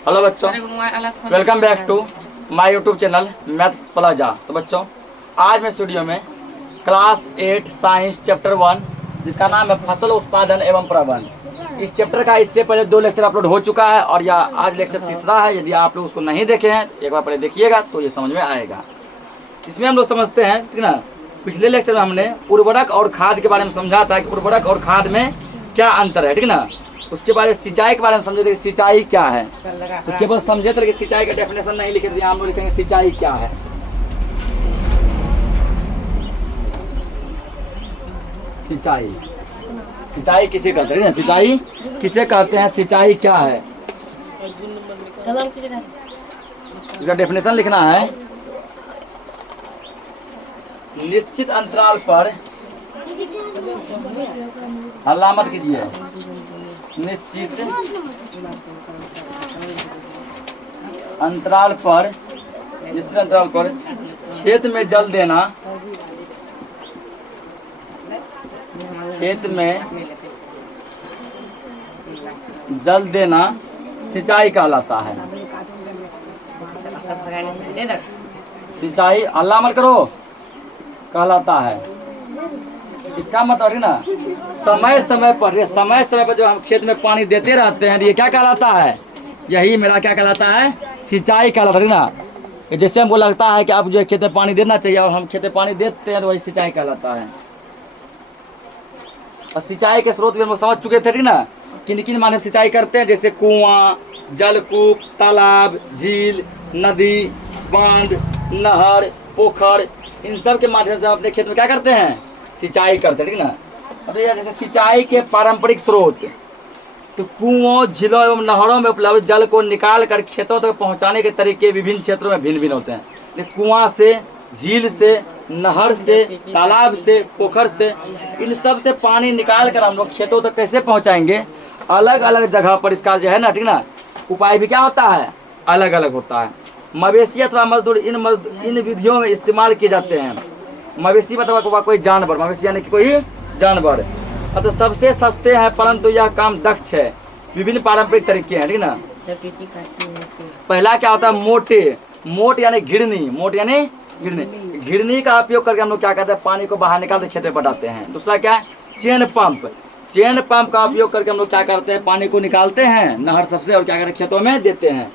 Hello बच्चों, welcome back to my YouTube channel Maths Plaza. तो बच्चों, आज मैं इस वीडियो में क्लास 8 साइंस चैप्टर 1 जिसका नाम है फसल उत्पादन एवं प्रबंधन, इस चैप्टर का इससे पहले 2 लेक्चर अपलोड हो चुका है और यह आज लेक्चर तीसरा है। यदि आप लोग उसको नहीं देखे हैं एक बार पहले देखिएगा तो ये समझ में आएगा। इसमें हम लोग समझते हैं, ठीक ना। पिछले लेक्चर में हमने उर्वरक और खाद के बारे में समझा था कि उर्वरक और खाद में क्या अंतर है, ठीक ना। उसके बाद सिंचाई के बारे में समझे थे कि सिंचाई क्या है। तो केवल समझे थे कि सिंचाई का डेफिनेशन नहीं लिखे थे, हम लोग लिखेंगे सिंचाई क्या है। सिंचाई, सिंचाई किसे कहते हैं, सिंचाई किसे कहते हैं, सिंचाई क्या है, इसका डेफिनेशन लिखना है। निश्चित अंतराल पर, हल्ला मत कीजिए, निश्चित अंतराल पर खेत में जल देना, खेत में जल देना सिंचाई कहलाता है। सिंचाई, हल्ला मत करो, कहलाता है। इसका मतलब है ना, समय समय पर जो हम खेत में पानी देते रहते हैं, ये क्या कहलाता है, यही मेरा क्या कहलाता है, सिंचाई कहलाता है ना। जैसे हमको लगता है कि अब जो खेत में पानी देना चाहिए और हम खेत में पानी देते हैं तो वही सिंचाई कहलाता है। और सिंचाई के स्रोत भी हम लोग समझ चुके थे, ठीक ना, किन किन माध्यम सिंचाई करते हैं, जैसे कुआं, जलकूप, तालाब, झील, नदी, बांध, नहर, पोखर, इन सब के माध्यम से हम अपने खेत में क्या करते हैं, सिंचाई करते हैं, ठीक ना। अब जैसे सिंचाई के पारंपरिक स्रोत, तो कुओं, झीलों एवं नहरों में उपलब्ध जल को निकाल कर खेतों तक पहुंचाने के तरीके विभिन्न क्षेत्रों में भिन्न भिन्न होते हैं। कुआं से, झील से, नहर से, तालाब से, पोखर से, इन सब से पानी निकाल कर हम लोग खेतों तक कैसे पहुंचाएंगे, अलग अलग जगह पर इसका जो है ना, ठीक ना, उपाय भी क्या होता है, अलग अलग होता है। मवेशी अथवा मजदूर इन विधियों में इस्तेमाल किए जाते हैं। मवेशी मतलब कोई जानवर, मवेशी यानी कि कोई जानवर, तो सबसे सस्ते हैं परंतु यह काम दक्ष है। विभिन्न पारंपरिक तरीके हैं, ठीक ना। पहला क्या होता है, मोट यानी घिरनी, घिरनी का उपयोग करके हम लोग क्या करते हैं, पानी को बाहर निकालते खेत में पटाते हैं। दूसरा क्या है, चेन पंप का उपयोग करके हम लोग क्या करते हैं, पानी को निकालते हैं नहर सबसे और क्या करते हैं, खेतों में देते हैं।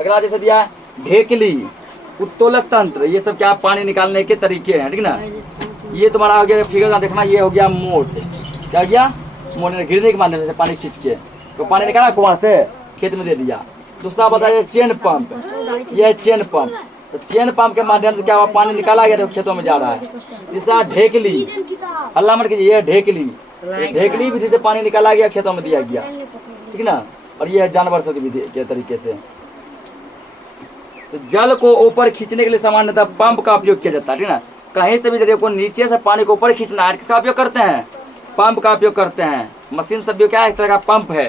अगला जैसे दिया ढेकली, उत्तोलक तंत्र, ये सब क्या पानी निकालने के तरीके हैं, ठीक ना। ये तुम्हारा हो गया फिगर देखना, ये हो गया मोट, क्या गया, मोट घिरनी के माध्यम से पानी खींच के तो पानी निकाला कुआं से खेत में दे दिया। दूसरा बताइए चेन पंप, ये चेन पंप, तो चेन पंप के माध्यम से क्या हुआ, पानी निकाला गया तो खेतों में जा रहा है। तीसरा ढेकली, हल्ला मत कीजिए, ये ढेकली विधि से पानी निकाला गया खेतों में दिया गया, ठीक ना। और ये है जानवर सब की विधि के तरीके से। तो जल को ऊपर खींचने के लिए सामान्यतः पंप का उपयोग किया जाता है, ठीक ना। कहीं से भी यदि आपको नीचे से पानी को ऊपर खींचना है, किसका उपयोग करते हैं, पंप का उपयोग करते हैं। मशीन सब जो क्या है, एक तरह का पंप है।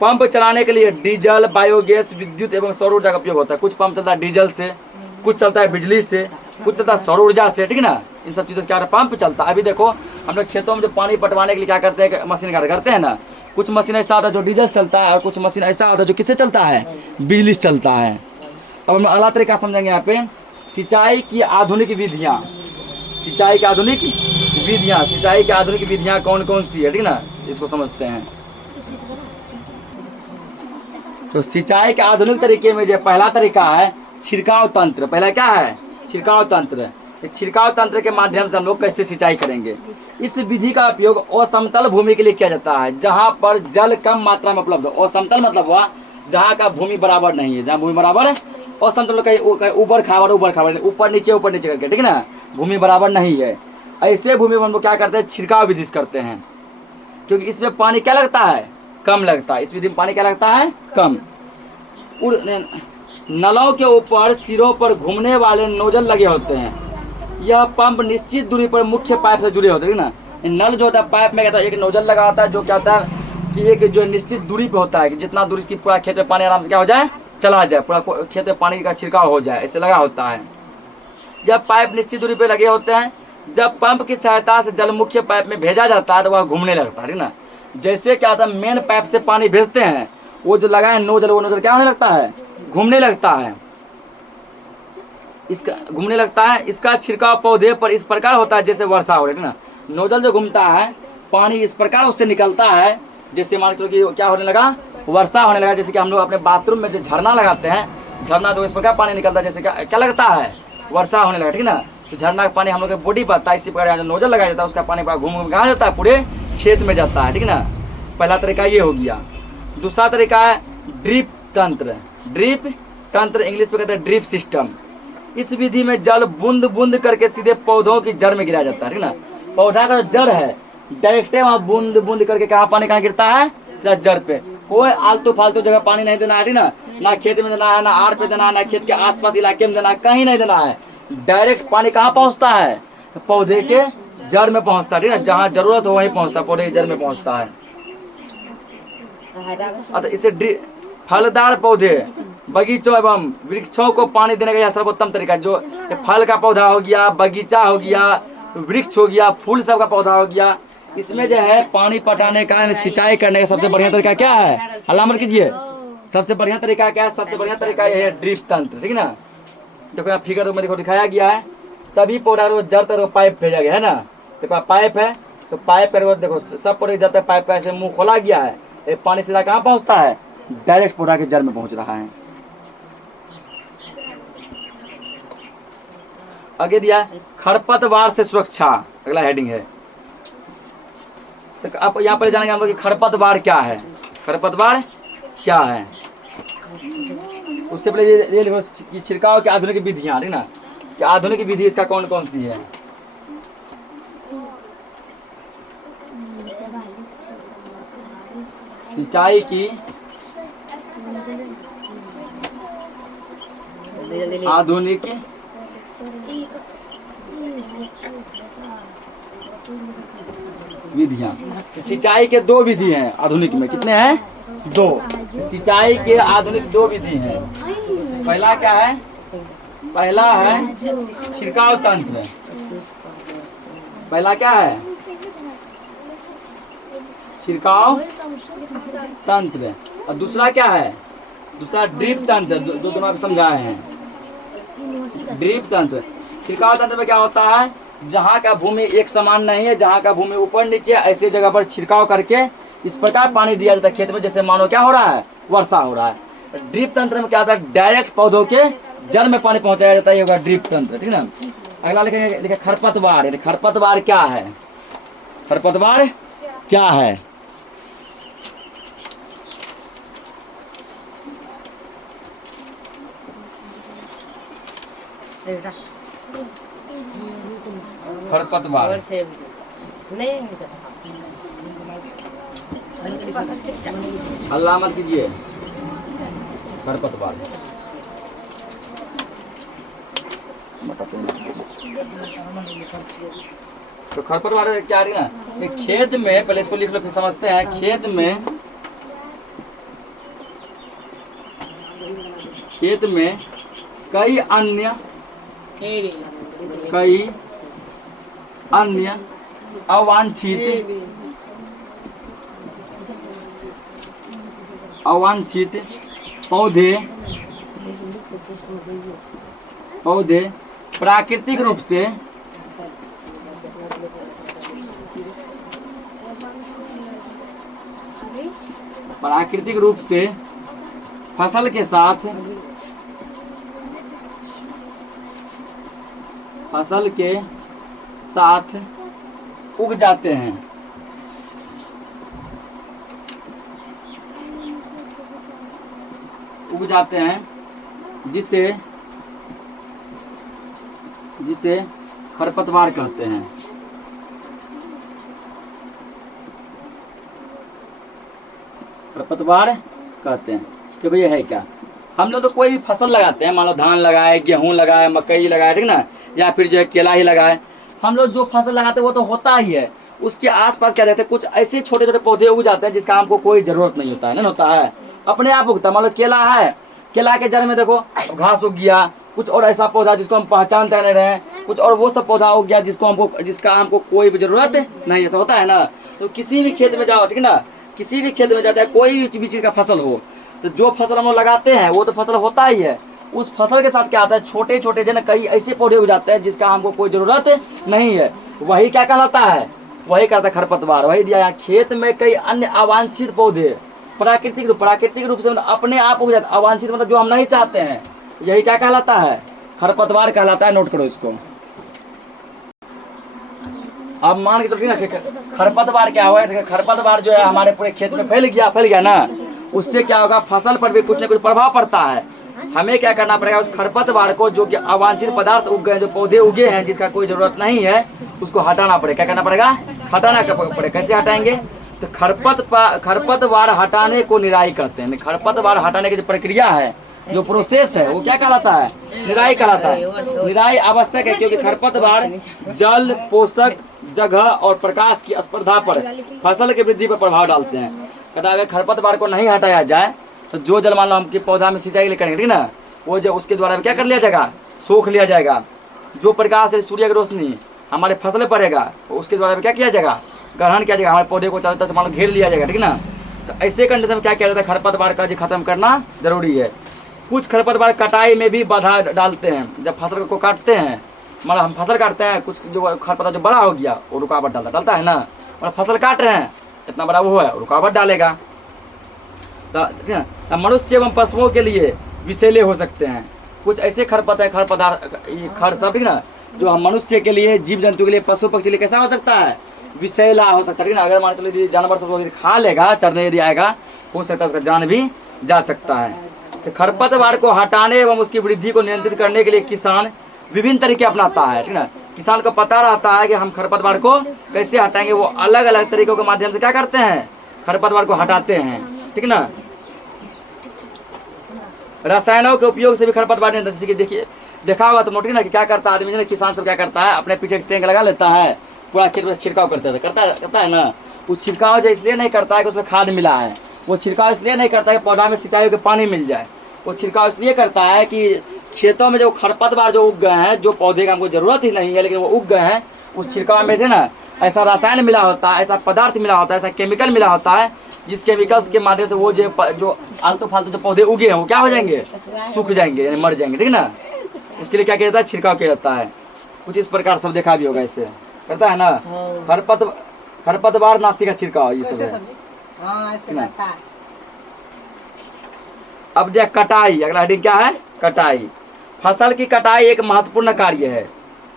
पंप चलाने के लिए डीजल, बायोगैस, विद्युत एवं सौर ऊर्जा का उपयोग होता है। कुछ पंप चलता है डीजल से, कुछ चलता है बिजली से, कुछ चलता है सौर ऊर्जा से, ठीक ना। इन सब चीज़ों से क्या पंप चलता है। अभी देखो हम लोग खेतों में जो पानी पटवाने के लिए क्या करते हैं, मशीन करते हैं ना। कुछ मशीन ऐसा होता है जो डीजल चलता है और कुछ मशीन ऐसा होता है जो किससे चलता है, बिजली से चलता है। अब हम अगला तरीका समझेंगे यहाँ पे, सिंचाई की आधुनिक विधियाँ। सिंचाई की आधुनिक विधियाँ कौन कौन सी है, ठीक ना, इसको समझते हैं। तो सिंचाई के आधुनिक तरीके में जो पहला तरीका है छिड़काव तंत्र। पहला क्या है, छिड़काव तंत्र। छिड़काव तंत्र के माध्यम से हम लोग कैसे सिंचाई करेंगे। इस विधि का उपयोग असमतल भूमि के लिए किया जाता है जहाँ पर जल कम मात्रा में उपलब्ध हो। असमतल मतलब हुआ जहाँ का भूमि बराबर नहीं है, जहाँ भूमि बराबर है। असमतल कहीं ऊपर खाबर ऊपर नीचे करके, ठीक ना, भूमि बराबर नहीं है। ऐसे भूमि में हम लोग क्या करते हैं, छिड़काव विधि से करते हैं, क्योंकि इसमें पानी क्या लगता है, कम लगता है। इस विधि में पानी क्या लगता है, कम। नलों के ऊपर सिरों पर घूमने वाले नोजल लगे होते हैं। यह पंप निश्चित दूरी पर मुख्य पाइप से जुड़े होते हैं, ना। नल जो होता है पाइप में कहता है एक नोजल लगा होता है जो क्या होता है कि एक जो निश्चित दूरी पे होता है कि जितना दूरी की पूरा खेत में पानी आराम से क्या हो जाए, चला जाए, पूरा खेत में पानी का छिड़काव हो जाए, ऐसे लगा होता है। यह पाइप निश्चित दूरी पे लगे होते हैं। जब पंप की सहायता से जल मुख्य पाइप में भेजा जाता है तो वह घूमने लगता है ना। जैसे क्या होता है, मेन पाइप से पानी भेजते हैं वो जो लगा है नोजल, वो नोजल क्या होने लगता है, घूमने लगता है, इसका घूमने लगता है। इसका छिड़काव पौधे पर इस प्रकार होता है जैसे वर्षा हो रही है ना। नोजल जो घूमता है, पानी इस प्रकार उससे निकलता है जैसे मान लो कि क्या होने लगा, वर्षा होने लगा। जैसे कि हम लोग अपने बाथरूम में जो झरना लगाते हैं, झरना तो इस प्रकार पानी निकलता है जैसे क्या लगता है, वर्षा होने लगा, ठीक ना। तो झरना का पानी हम लोग के बॉडी पर आता है, इसी प्रकार जो नोजल लगाया जाता है उसका पानी घूम घूम कहाँ जाता है, पूरे खेत में जाता है, ठीक ना। पहला तरीका ये हो गया। दूसरा तरीका है ड्रिप तंत्र। ड्रिप तंत्र इंग्लिश में कहते हैं ड्रिप सिस्टम। इस विधि में जल बूंद बूंद करके सीधे पौधों की जड़ में गिराया जाता है, ठीक ना। पौधा का जो जड़ है डायरेक्ट वहाँ बूंद बूंद करके कहाँ पानी कहाँ गिरता है, जड़ पे। कोई आलतू फालतू जगह पानी नहीं देना है, ठीक ना। ना खेत में देना है, ना आड़ पे देना है, ना खेत के आसपास इलाके में देना है, कहीं नहीं देना है। डायरेक्ट पानी कहाँ पहुँचता है, पौधे के जड़ में पहुँचता है, ठीक ना। जहाँ जरूरत हो वहीं पहुँचता है, पौधे की जड़ में पहुँचता है। अतः इसे फलदार पौधे, बगीचों एवं वृक्षों को पानी देने का यह सर्वोत्तम तरीका है। जो फल का पौधा हो गया, बगीचा हो गया, वृक्ष हो गया, फूल सब का पौधा हो गया, इसमें जो है पानी पटाने का, सिंचाई करने का सबसे बढ़िया तरीका क्या है, अलामत कीजिए। सबसे बढ़िया तरीका क्या है, सबसे बढ़िया तरीका यह है ड्रिप तंत्र, ठीक ना। देखो यहाँ फिगर में देखो दिखाया गया है, सभी पौधा को जड़ तक पाइप भेजा गया है ना। देखो पाइप है, तो पाइप पर देखो सब पौधे जड़ तक पाइप का ऐसे मुंह खोला गया है, ये पानी सीधा कहाँ पहुँचता है, डायरेक्ट पौधा के जड़ में पहुँच रहा है। आगे दिया खरपतवार से सुरक्षा, अगला हेडिंग है। तो आप यहाँ पर जानेंगे हम लोग कि खरपतवार क्या है, खरपतवार क्या है। उससे पहले ये देखो कि छिड़काव की आधुनिक विधियाँ, ठीक ना, कि आधुनिक विधि इसका कौन कौन सी है। सिंचाई की आधुनिक विधियाँ। सिंचाई के दो विधि हैं आधुनिक में, कितने हैं, दो। सिंचाई के आधुनिक दो विधि हैं। पहला क्या है, पहला है छिड़काव तंत्र। पहला क्या है, छिड़काव तंत्र। और दूसरा क्या है, दूसरा ड्रिप तंत्र। दोनों आप समझाए हैं। ड्रिप तंत्र, छिड़काव तंत्र में क्या होता है, जहाँ का भूमि एक समान नहीं है, जहाँ का भूमि ऊपर नीचे, ऐसे जगह पर छिड़काव करके इस प्रकार पानी दिया जाता है खेत में, जैसे मानो क्या हो रहा है, वर्षा हो रहा है। ड्रिप तंत्र में क्या होता है, डायरेक्ट पौधों के जड़ में पानी पहुंचाया जाता है, ये होगा ड्रिप तंत्र, ठीक ना। अगला लिखेंगे खरपतवार। खरपतवार क्या है, खरपतवार क्या है। खरपतवार हल्ला मत कीजिए। खरपतवार तो खरपतवार क्या है ना, खेत में, पहले इसको लिख लो फिर समझते हैं। खेत में कई अन्य अवांछित पौधे प्राकृतिक रूप से फसल के साथ उग जाते हैं। जिसे खरपतवार कहते हैं। खरपतवार कहते हैं कि भैया है क्या, हम लोग तो कोई भी फसल लगाते हैं, मान लो धान लगाए, गेहूं लगाए, मकई लगाए, ठीक ना, या फिर जो है केला ही लगाए। हम लोग जो फसल लगाते हैं वो तो होता ही है, उसके आसपास क्या रहते हैं, कुछ ऐसे छोटे छोटे पौधे उग जाते हैं जिसका हमको कोई ज़रूरत नहीं होता है, ना होता है, अपने आप उगता है। मान लो केला है, केला के जड़ में देखो घास उग गया, कुछ और ऐसा पौधा जिसको हम पहचानते नहीं रहे हैं, कुछ और वो सब पौधा उग गया जिसका हमको कोई भी ज़रूरत नहीं, ऐसा होता है ना। तो किसी भी खेत में जाओ, ठीक ना, किसी भी खेत में जाओ, चाहे कोई भी चीज़ का फसल हो, तो जो फसल हम लोग लगाते हैं वो तो फसल होता ही है, उस फसल के साथ क्या आता है, छोटे छोटे जो ना कई ऐसे पौधे उग जाते हैं जिसका हमको कोई ज़रूरत नहीं है, वही क्या कहलाता है, वही कहता है खरपतवार। वही दिया यहाँ, खेत में कई अन्य अवांछित पौधे प्राकृतिक रूप से मतलब अपने आप उग जाते, अवांछित मतलब जो हम नहीं चाहते हैं, यही क्या कहलाता है, खरपतवार कहलाता है। नोट करो इसको। अब मान के चलो ना खरपतवार क्या हुआ, खरपतवार जो है हमारे पूरे खेत में फैल गया ना, उससे क्या होगा, फसल पर भी कुछ न कुछ प्रभाव पड़ता है। हमें क्या करना पड़ेगा, उस खरपतवार को, जो कि अवांछित पदार्थ उग गए, जो पौधे उगे हैं जिसका कोई जरूरत नहीं है, उसको हटाना पड़ेगा। क्या करना पड़ेगा, हटाना पड़ेगा। कैसे हटाएंगे, तो खरपतवार हटाने को निराई कहते हैं। खरपतवार हटाने की जो प्रक्रिया है, जो प्रोसेस है, वो क्या कहलाता है, निराई कहलाता है। निराई आवश्यक है क्योंकि खरपतवार जल, पोषक जगह और प्रकाश की स्पर्धा पर फसल की वृद्धि पर प्रभाव डालते हैं। कहता है अगर खरपतवार को नहीं हटाया जाए तो जो जल मान लो हम पौधा में सिंचाई के लिए करेंगे, ठीक ना, वो जो उसके द्वारा क्या कर लिया जाएगा, सोख लिया जाएगा। जो प्रकाश है, सूर्य की रोशनी हमारे फसल पड़ेगा, उसके द्वारा क्या किया जाएगा, ग्रहण किया जाएगा, हमारे पौधे को चारों तरफ से मान लो घेर लिया जाएगा, ठीक ना। तो ऐसे कंडीशन में क्या किया जाता है, खरपतवार का जी खत्म करना जरूरी है। कुछ खरपतवार कटाई में भी बाधा डालते हैं। जब फसल को काटते हैं, मतलब हम फसल काटते हैं, कुछ जो खरपतवार जो बड़ा हो गया वो रुकावट डालता है ना, मतलब फसल काट रहे हैं इतना बड़ा वो है, रुकावट डालेगा। तो मनुष्य एवं पशुओं के लिए विषैले हो सकते हैं। कुछ ऐसे खर सब, ठीक ना, जो हम मनुष्य के लिए, जीव जंतु के लिए, पशु पक्षी के लिए कैसा हो सकता है, विषैला हो सकता है, ठीक ना। अगर मान चलो जानवर सब खा लेगा, चरने यदि आएगा, हो सकता है उसका जान भी जा सकता है। तो खरपतवार को हटाने एवं उसकी वृद्धि को नियंत्रित करने के लिए किसान विभिन्न तरीके अपनाता है, ठीक ना। किसान को पता रहता है कि हम खरपतवार को कैसे हटाएंगे, वो अलग अलग तरीकों के माध्यम से क्या करते हैं, खरपतवार को हटाते हैं, ठीक ना। रसायनों के उपयोग से भी खरपतवार नियंत्रण, जैसे कि देखिए देखा होगा तो नोट ना कि क्या करता है आदमी, किसान सब क्या करता है, अपने पीछे टैंक लगा लेता है, पूरा खेत में छिड़काव करता है ना। वो छिड़काव जो इसलिए नहीं करता है कि उसमें खाद मिला है, वो छिड़काव इसलिए नहीं करता है कि पौधा में सिंचाई के पानी मिल जाए, वो छिड़काव इसलिए करता है कि खेतों में जो खरपतवार जो उग गए हैं, जो पौधे का हमको जरूरत ही नहीं है लेकिन वो उग गए हैं, उस छिड़काव में थे ना ऐसा रसायन मिला होता है, ऐसा पदार्थ मिला होता है, ऐसा केमिकल मिला होता है, जिस केमिकल्स के माध्यम से वो जो आलतू फालतू जो पौधे उगे हैं वो क्या हो जाएंगे, सूख जाएंगे, यानी मर जाएंगे, ठीक ना। उसके लिए क्या किया जाता है, छिड़काव किया जाता है। कुछ इस प्रकार सब देखा भी होगा, इससे करता है ना खरपतवार नाशी का छिड़काव, ये सब है। अब देख कटाई, अगला हेडिंग क्या है, कटाई। फसल की कटाई एक महत्वपूर्ण कार्य है।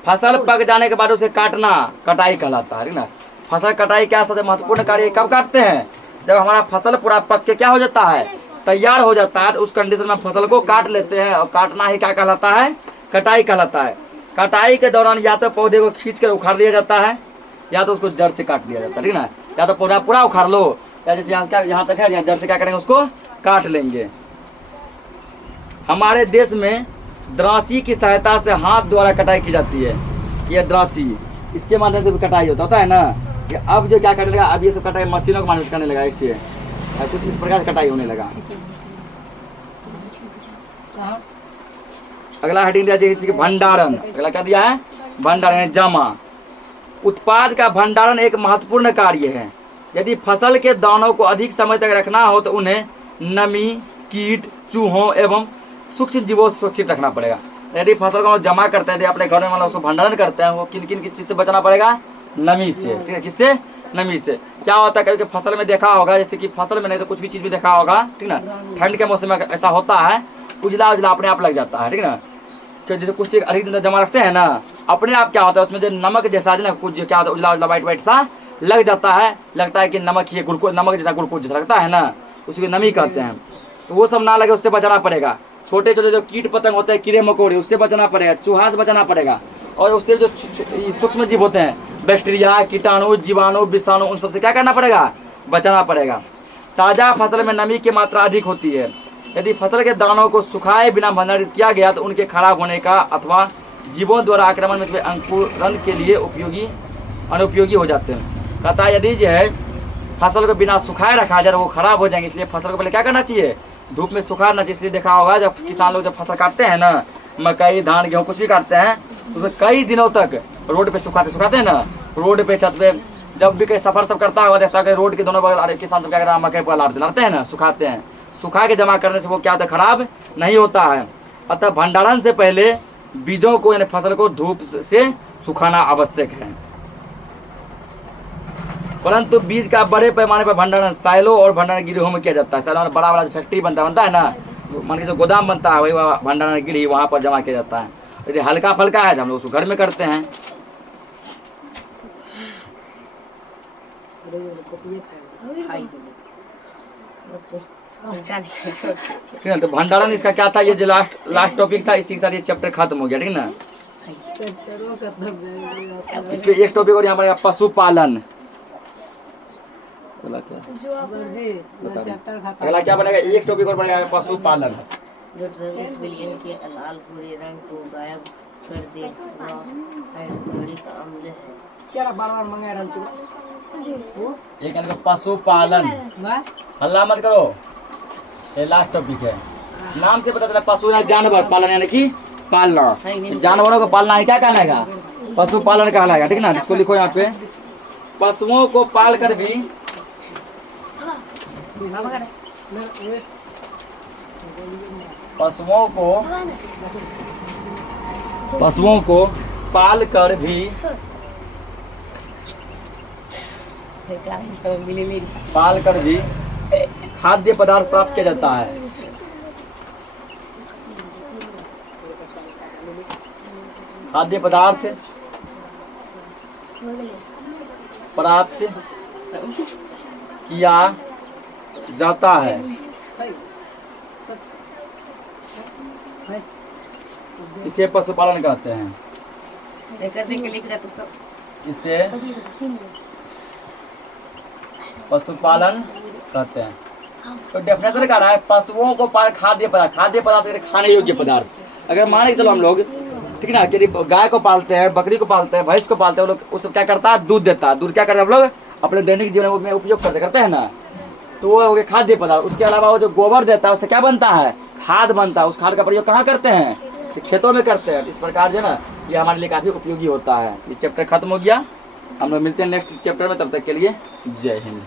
फसल पक जाने के बाद उसे काटना कटाई कहलाता है, ना। फसल कटाई क्या सबसे महत्वपूर्ण कार्य, कब काटते हैं, जब हमारा फसल पूरा पक के क्या हो जाता है, तैयार हो जाता है, तो उस कंडीशन में फसल को काट लेते हैं, और काटना ही क्या कहलाता है, कटाई कहलाता है। कटाई के दौरान या तो पौधे को खींच कर उखाड़ दिया जाता है, या तो उसको जड़ से काट दिया जाता है, ठीक ना। या तो पौधा पूरा उखाड़ लो, या जैसे यहाँ तक है, जड़ से क्या करेंगे, उसको काट लेंगे। हमारे देश में द्रांची की सहायता से हाथ द्वारा कटाई की जाती है। ये द्रांची, इसके माध्यम से भी कटाई होता है ना। कि अब जो क्या करने लगा, अब ये सब कटाई मशीनों के माध्यम से करने लगा, इससे कुछ इस प्रकार से कटाई होने लगा। अगला हेडिंग दिया जैसे कि भंडारण। अगला क्या दिया है, भंडारण, जमा। उत्पाद का भंडारण एक महत्वपूर्ण कार्य है। यदि फसल के दानों को अधिक समय तक रखना हो तो उन्हें नमी, कीट, चूहों एवं सूक्ष्म जीवों से सुरक्षित रखना पड़ेगा। यदि फसल को जमा करते हैं, अपने घर में मतलब उसको भंडारण करते हैं, वो किन किन की चीज़ से बचाना पड़ेगा, नमी से, ठीक है। किससे, नमी से। क्या होता है, क्योंकि फसल में देखा होगा, जैसे कि फसल में नहीं तो कुछ भी चीज़ में देखा होगा, ठीक ना, ठंड के मौसम में ऐसा होता है, उजला उजला अपने आप लग जाता है, ठीक ना। कि जैसे कुछ चीज़ अधिक दिन तक जमा रखते हैं ना, अपने आप क्या होता है उसमें जो नमक जैसा ना कुछ क्या होता है, उजला उजला वाइट सा लग जाता है, लगता है कि नमक ही ग्लूकोज, नमक जैसा ग्लूकोज जैसा लगता है ना, उसकी नमी कहते हैं। तो वो सब ना लगे, उससे बचाना पड़ेगा। छोटे छोटे जो कीट पतंग होते हैं, कीड़े मकोड़े, उससे बचना पड़ेगा, चूहा से बचना पड़ेगा। और उससे जो सूक्ष्म जीव होते हैं, बैक्टीरिया, कीटाणु, जीवाणु, विषाणु, उन सबसे क्या करना पड़ेगा, बचाना पड़ेगा। ताज़ा फसल में नमी की मात्रा अधिक होती है। यदि फसल के दानों को सुखाए बिना भंडारित किया गया तो उनके खराब होने का अथवा जीवों द्वारा आक्रमण में अंकुरण के लिए अनुपयोगी हो जाते हैं। कहता है यदि जो है फसल को बिना सुखाए रखा जाए वो खराब हो जाएंगे, इसलिए फसल को पहले क्या करना चाहिए, धूप में सुखाना चाहिए। इसलिए देखा होगा जब किसान लोग जब फसल काटते हैं ना, मकई, धान, गेहूँ कुछ भी काटते हैं, तो कई दिनों तक रोड पे सुखाते हैं ना, रोड पे, छत पे। जब भी कहीं सफर सब करता होगा देखता है कि रोड के दोनों बगल अरे किसान सब क्या करते हैं, मकई पूरा लाते हैं ना, सुखाते हैं। सुखा के जमा करने से वो क्या होता है, खराब नहीं होता है। अतः भंडारण से पहले बीजों को यानी फसल को धूप से सुखाना आवश्यक है। परंतु बीज का बड़े पैमाने पर भंडारण साइलो और भंडारण गृहों में किया जाता है। साइलो में बड़ा बड़ा फैक्ट्री बनता है ना, मान के जो गोदाम बनता है वही भंडारण गृह वहाँ पर जमा किया जाता है। यदि हल्का फल्का है तो हम लोग उसको घर में करते हैं। ठीक है, तो भंडारण इसका क्या था, ये जो लास्ट टॉपिक था, इसी के साथ ये चैप्टर खत्म हो गया। ठीक है ना, इस पे एक टॉपिक और यहाँ पर पशुपालन। अगला क्या बनेगा, एक टॉपिक और बनेगा पशुपालन। जो विलियन के लाल भूरे रंग को गायब कर दे का अम्ल है। क्या बार-बार मंगा रहल छी एक इनका पशुपालन। हल्ला मत करो, ये लास्ट टॉपिक है। नाम से पता चला पशु या जानवर पालन यानी कि पालना। जानवरों को पालना है क्या कहलाएगा, पशुपालन कहलाएगा। ठीक है ना, इसको लिखो यहाँ पे। पशुओं को पाल कर भी पशुओं को पाल कर भी खाद्य पदार्थ प्राप्त किया जाता है। खाद्य पदार्थ प्राप्त किया जाता है। इसे पशुपालन कहते हैं। इसे पशुपालन कहते हैं। तो डेफिनेशन क्या रहा है, पशुओं को पाल खाद्य पदार्थ खाने योग्य पदार्थ। अगर मान के चलो हम लोग, ठीक है ना, कि गाय को पालते हैं, बकरी को पालते हैं, भैंस को पालते हैं, वो लोग उस क्या करता है, दूध देता है। दूध क्या करते हैं हम लोग अपने दैनिक जीवन में उपयोग करते हैं ना, तो वो हो गया खाद्य पदार्थ। उसके अलावा वो जो गोबर देता है उससे क्या बनता है, खाद बनता है। उस खाद का प्रयोग कहाँ करते हैं, तो खेतों में करते हैं। इस प्रकार जो है ना, ये हमारे लिए काफी उपयोगी होता है। ये चैप्टर खत्म हो गया, हम लोग मिलते हैं नेक्स्ट चैप्टर में। तब तक के लिए जय हिंद।